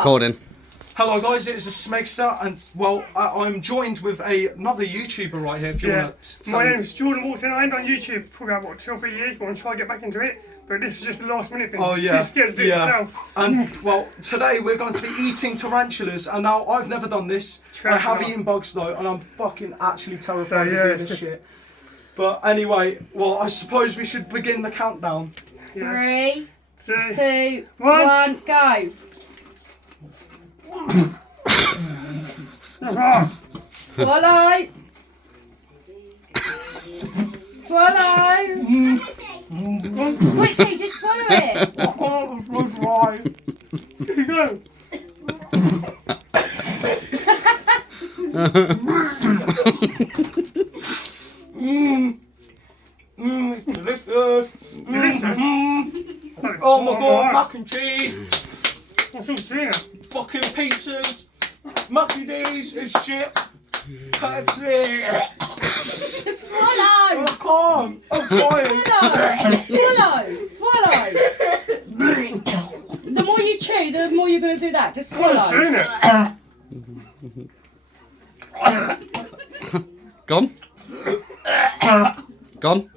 Recording. Hello guys, it is a Smegster, and well, I'm joined with another YouTuber right here. If you want to. My name is Jordan Watson. I ain't done YouTube probably about 2 or 3 years, but I'm trying to get back into it. But this is just the last minute thing. Oh It's yeah, too scared to do it yourself. And well, today we're going to be eating tarantulas, and now I've never done this. Tarantula. I have eaten bugs though, and I'm fucking actually terrified So, yeah, of doing it's this just- shit. But anyway, well, I suppose we should begin the countdown. Yeah. 3, 2, 2, 1. 1, go. Swallow. Swallow. Quickly, just swallow it. Here you go. It's delicious. Delicious. Oh my god, mac and cheese, What's all sweet? fucking pizzas, mac and cheese and shit. KFC. Swallow. I can't. I'm trying. Swallow. The more you chew, the more you're going to do that. Just What's swallow. sweet? Gone. Gone.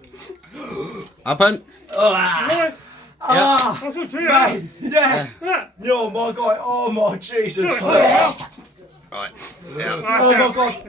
Open. Nice. Ah, What's all sweet? mate, yes. Yeah. Oh my god. Oh my Jesus. Right. Right. Yeah. Oh my god.